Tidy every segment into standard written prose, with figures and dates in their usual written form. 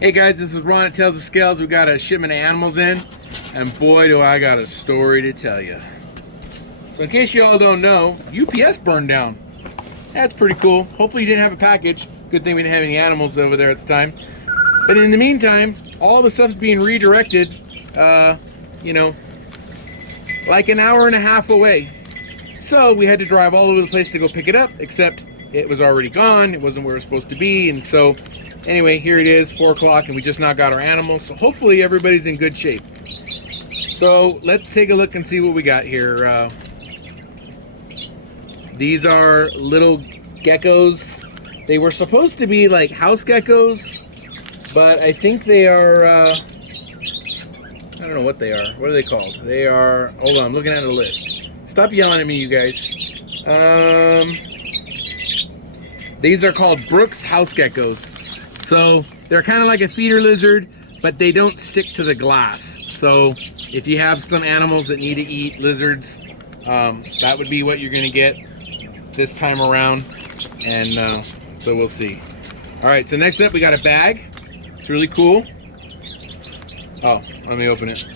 Hey guys, this is Ron at Tails of Scales. We got a shipment of animals in, and boy do I got a story to tell you. So in case you all don't know, UPS burned down. That's pretty cool. Hopefully you didn't have a package. Good thing we didn't have any animals over there at the time. But in the meantime, all the stuff's being redirected, you know, like an hour and a half away. So we had to drive all over the place to go pick it up, except it was already gone. It wasn't where it was supposed to be, and so anyway, here it is, 4 o'clock, and we just now got our animals, so hopefully everybody's in good shape. So let's take a look and see what we got here. These are little geckos. They were supposed to be like house geckos, but I think they are, I don't know what they are. What are they called? They are, hold on, I'm looking at a list. Stop yelling at me, you guys. These are called Brooks house geckos. So they're kind of like a feeder lizard, but they don't stick to the glass. So if you have some animals that need to eat lizards, that would be what you're going to get this time around. And so we'll see. All right, so next up we got a bag. It's really cool. Oh, let me open it.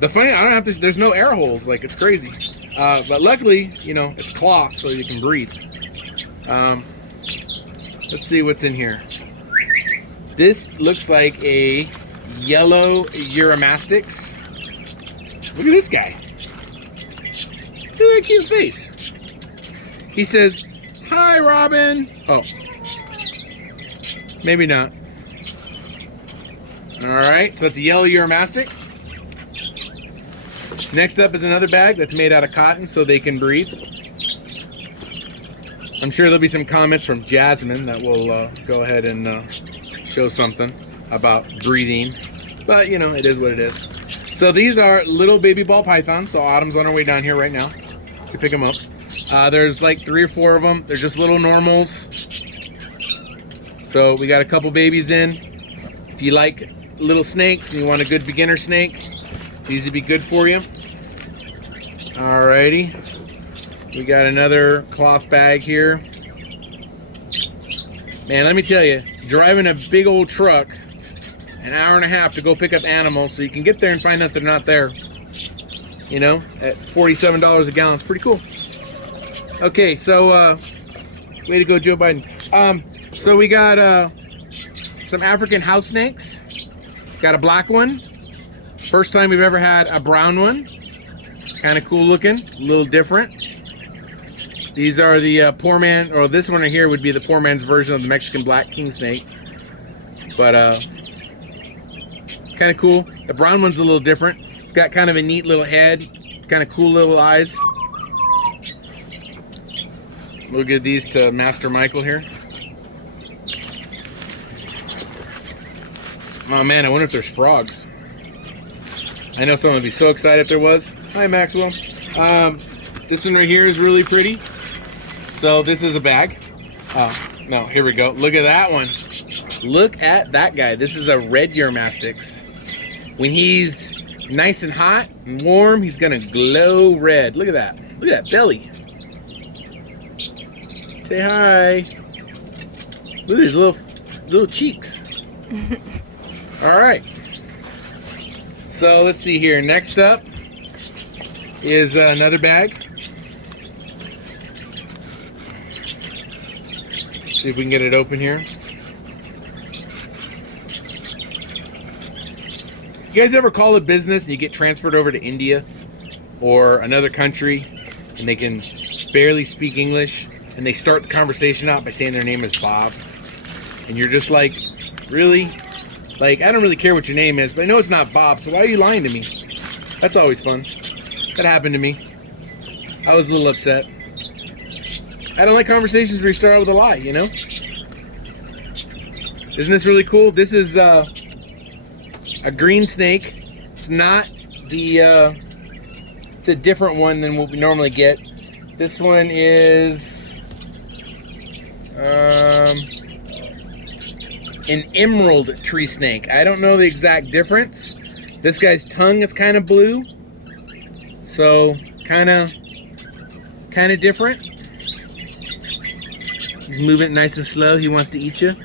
The funny, I don't have to, there's no air holes, like it's crazy. But luckily, you know, it's cloth so you can breathe. Let's see what's in here. This looks like a yellow Uromastyx. Look at this guy. Look at that cute face. He says, "Hi, Robin." Oh, maybe not. All right, so it's a yellow Uromastyx. Next up is another bag that's made out of cotton so they can breathe. I'm sure there'll be some comments from Jasmine that will go ahead and show something about breathing, but you know, it is what it is. So these are little baby ball pythons. So Autumn's on her way down here right now to pick them up. There's like 3 or 4 of them. They're just little normals. So we got a couple babies in. If you like little snakes and you want a good beginner snake, these would be good for you. Alrighty. We got another cloth bag here. Man, let me tell you, driving a big old truck, an hour and a half to go pick up animals so you can get there and find out they're not there, you know, at $47 a gallon. It's pretty cool. Okay, so, way to go, Joe Biden. So we got some African house snakes. Got a black one. First time we've ever had a brown one. Kind of cool looking, a little different. These are the poor man, or this one right here would be the poor man's version of the Mexican black king snake. But kind of cool. The brown one's a little different. It's got kind of a neat little head, kind of cool little eyes. We'll give these to Master Michael here. Oh man, I wonder if there's frogs. I know someone would be so excited if there was. Hi, Maxwell. This one right here is really pretty. So this is a bag. Oh, no, here we go. Look at that one. Look at that guy. This is a red Uromastyx. When he's nice and hot and warm, he's gonna glow red. Look at that. Look at that belly. Say hi. Look at his little cheeks. All right. So let's see here. Next up is another bag. See if we can get it open here. You guys ever call a business and you get transferred over to India or another country and they can barely speak English and they start the conversation out by saying their name is Bob, and you're just like, really? Like, I don't really care what your name is, but I know it's not Bob, so why are you lying to me? That's always fun. That happened to me. I was a little upset. I don't like conversations where you start out with a lie, you know? Isn't this really cool? This is a green snake. It's not the, it's a different one than what we normally get. This one is an emerald tree snake. I don't know the exact difference. This guy's tongue is kind of blue. So, kind of different. He's moving nice and slow. He wants to eat you.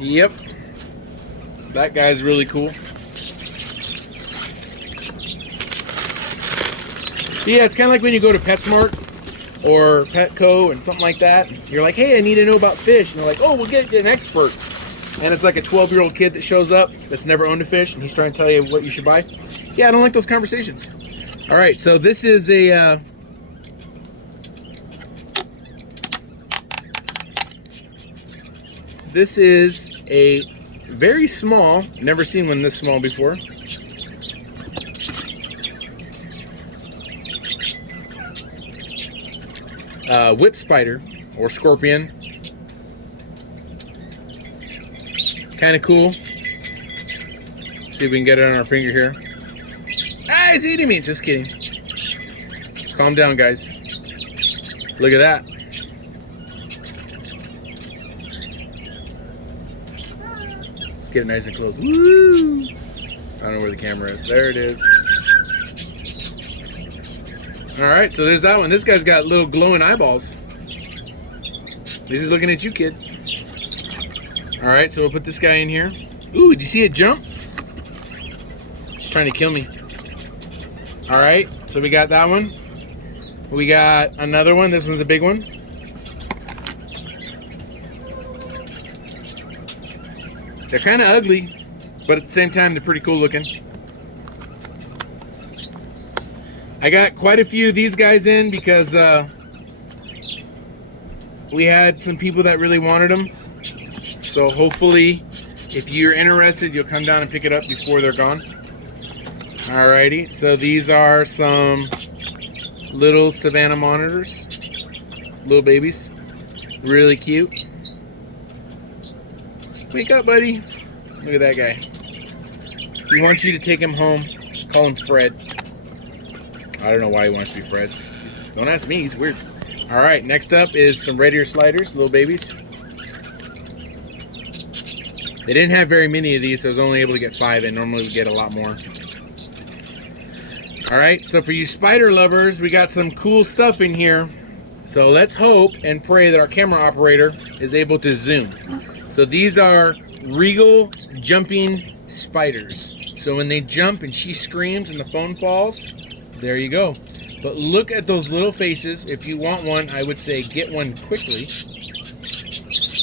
Yep. That guy's really cool. Yeah, it's kind of like when you go to PetSmart or Petco and something like that. You're like, hey, I need to know about fish. And they're like, oh, we'll get an expert. And it's like a 12-year-old kid that shows up that's never owned a fish, and he's trying to tell you what you should buy. Yeah, I don't like those conversations. All right, so this is a... this is a very small, never seen one this small before. Whip spider or scorpion. Kind of cool. See if we can get it on our finger here. Ah, he's eating me. Just kidding. Calm down, guys. Look at that. Let's get it nice and close. Woo! I don't know where the camera is. There it is. Alright, so there's that one. This guy's got little glowing eyeballs. He's looking at you, kid. Alright, so we'll put this guy in here. Ooh, did you see it jump? He's trying to kill me. Alright, so we got that one. We got another one. This one's a big one. They're kind of ugly, but at the same time, they're pretty cool looking. I got quite a few of these guys in because we had some people that really wanted them. So hopefully, if you're interested, you'll come down and pick it up before they're gone. Alrighty, so these are some little Savannah monitors. Little babies. Really cute. Wake up, buddy. Look at that guy. He wants you to take him home. Call him Fred. I don't know why he wants to be Fred. Don't ask me, he's weird. Alright, next up is some red ear sliders, little babies. They didn't have very many of these, so I was only able to get 5 in. Normally we get a lot more. Alright, so for you spider lovers, we got some cool stuff in here. So let's hope and pray that our camera operator is able to zoom. So these are regal jumping spiders. So when they jump and she screams and the phone falls, there you go. But look at those little faces. If you want one, I would say get one quickly.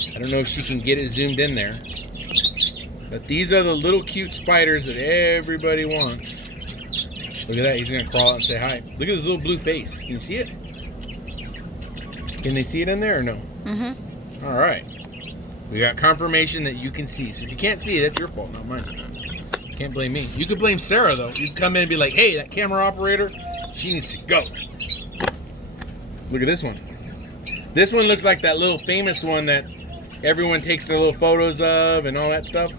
I don't know if she can get it zoomed in there. But these are the little cute spiders that everybody wants. Look at that. He's going to crawl out and say hi. Look at his little blue face. Can you see it? Can they see it in there or no? Mm-hmm. All right. We got confirmation that you can see. So if you can't see it, that's your fault, not mine. Can't blame me. You could blame Sarah, though. You could come in and be like, hey, that camera operator, she needs to go. Look at this one. This one looks like that little famous one that everyone takes their little photos of and all that stuff.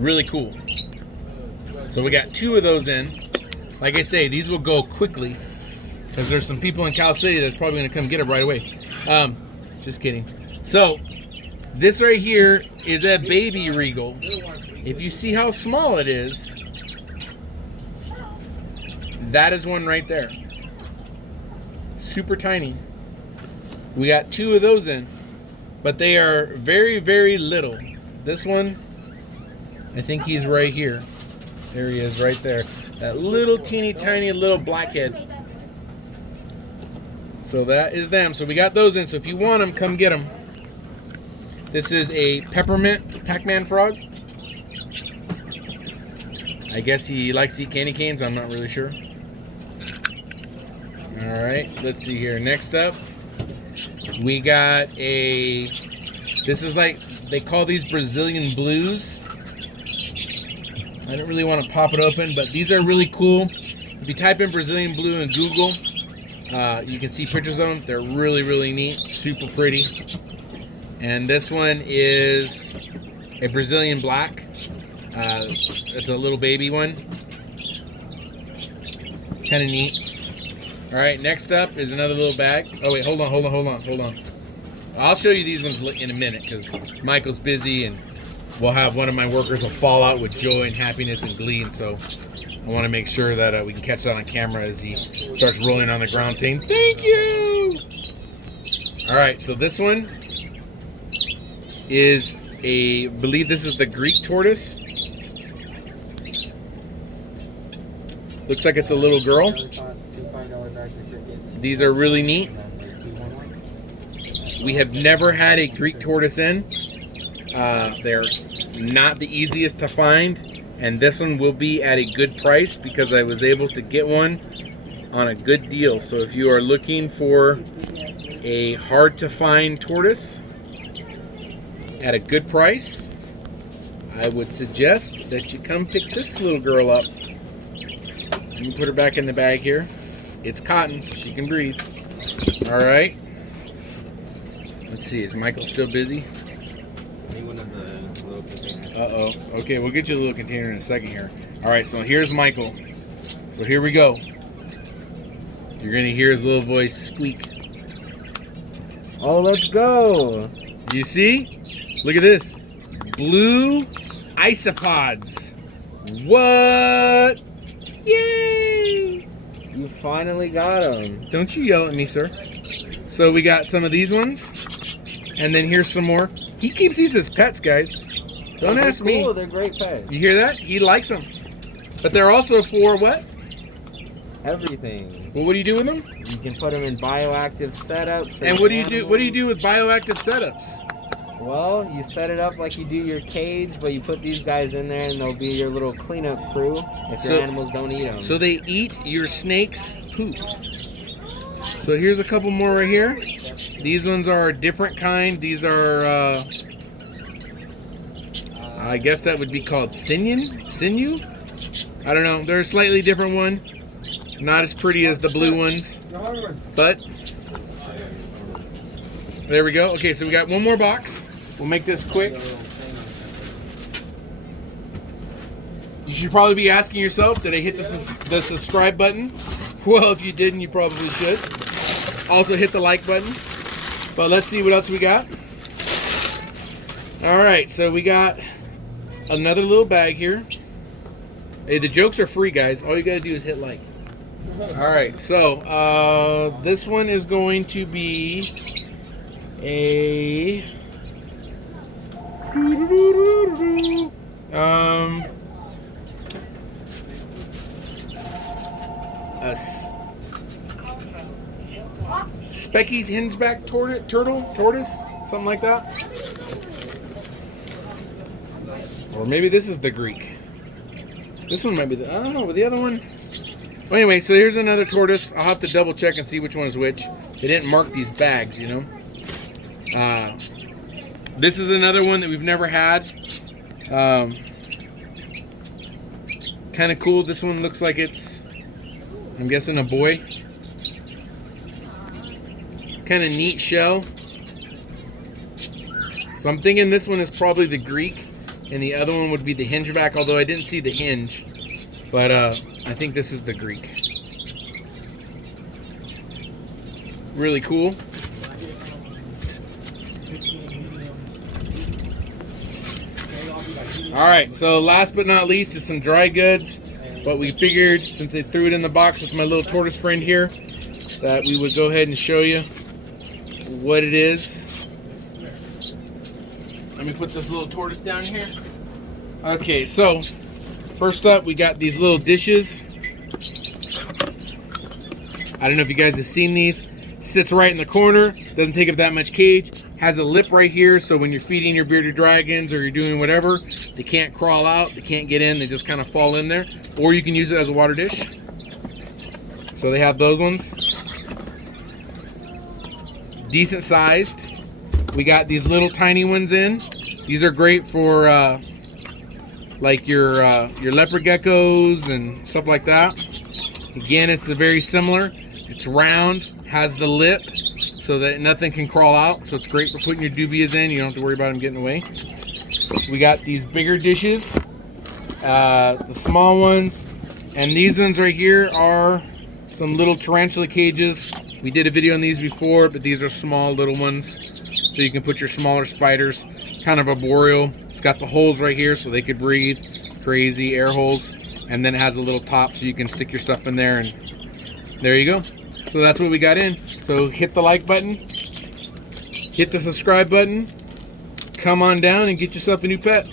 Really cool. So we got 2 of those in. Like I say, these will go quickly because there's some people in Cal City that's probably going to come get it right away. Just kidding. So this right here is a baby regal. If you see how small it is, that is one right there. Super tiny. We got 2 of those in, but they are very, very little. This one, I think he's right here. There he is right there. That little teeny tiny little blackhead. So that is them. So we got those in. So if you want them, come get them. This is a peppermint pacman frog. I guess he likes to eat candy canes. I'm not really sure. Alright, let's see here. Next up, we got a... This is like... They call these Brazilian blues. I don't really want to pop it open, but these are really cool. If you type in Brazilian blue in Google, you can see pictures of them. They're really, really neat. Super pretty. And this one is a Brazilian black. It's a little baby one. Kind of neat. Alright, next up is another little bag. Oh wait, hold on. I'll show you these ones in a minute because Michael's busy and we'll have one of my workers will fall out with joy and happiness and glee, and so I want to make sure that we can catch that on camera as he starts rolling on the ground saying, thank you! Alright, so this one is I believe this is the Greek tortoise. Looks like it's a little girl. These are really neat. We have never had a Greek tortoise in. They're not the easiest to find, and this one will be at a good price because I was able to get one on a good deal. So if you are looking for a hard to find tortoise at a good price, I would suggest that you come pick this little girl up. Let me put her back in the bag here. It's cotton, so she can breathe. All right. Let's see, is Michael still busy? Uh-oh. Okay, we'll get you a little container in a second here. All right, so here's Michael. So here we go. You're going to hear his little voice squeak. Oh, let's go. Do you see? Look at this. Blue isopods. What? Yay! You finally got them. Don't you yell at me, sir. So we got some of these ones. And then here's some more. He keeps these as pets, guys. Don't ask me. Cool. They're great pets. You hear that? He likes them. But they're also for what? Everything. Well, what do you do with them? You can put them in bioactive setups. And what do you do? What do you do with bioactive setups? Well, you set it up like you do your cage, but you put these guys in there, and they'll be your little cleanup crew if your animals don't eat them. So they eat your snake's poop. So here's a couple more right here. These ones are a different kind. These are, I guess that would be called sinew. I don't know. They're a slightly different one. Not as pretty as the blue ones, but there we go. Okay, so we got one more box. We'll make this quick. You should probably be asking yourself, did I hit the subscribe button? Well, if you didn't, you probably should. Also hit the like button. But let's see what else we got. All right, so we got another little bag here. Hey, the jokes are free, guys. All you gotta do is hit like. All right, so this one is going to be a Specky's hingeback tortoise, something like that. Or maybe this is the Greek. This one might be the, I don't know, but the other one. Well, anyway, so here's another tortoise. I'll have to double check and see which one is which. They didn't mark these bags, you know. This is another one that we've never had. Kind of cool. This one looks like it's, I'm guessing, a boy. Kind of neat shell. So I'm thinking this one is probably the Greek, and the other one would be the hingeback, although I didn't see the hinge. But I think this is the Greek. Really cool. Alright, so last but not least is some dry goods. But we figured, since they threw it in the box with my little tortoise friend here, that we would go ahead and show you what it is. Let me put this little tortoise down here. Okay, so first up, we got these little dishes. I don't know if you guys have seen these. Sits right in the corner, doesn't take up that much cage. Has a lip right here, so when you're feeding your bearded dragons or you're doing whatever, they can't crawl out, they can't get in, they just kind of fall in there. Or you can use it as a water dish. So they have those ones. Decent sized. We got these little tiny ones in. These are great for like your leopard geckos and stuff like that. Again, it's very similar. It's round, has the lip so that nothing can crawl out. So it's great for putting your dubias in. You don't have to worry about them getting away. We got these bigger dishes, the small ones, and these ones right here are some little tarantula cages. We did a video on these before, but these are small little ones. So you can put your smaller spiders, kind of arboreal. It's got the holes right here so they could breathe, crazy air holes. And then it has a little top so you can stick your stuff in there, and there you go. So that's what we got in. So hit the like button, hit the subscribe button, come on down and get yourself a new pet.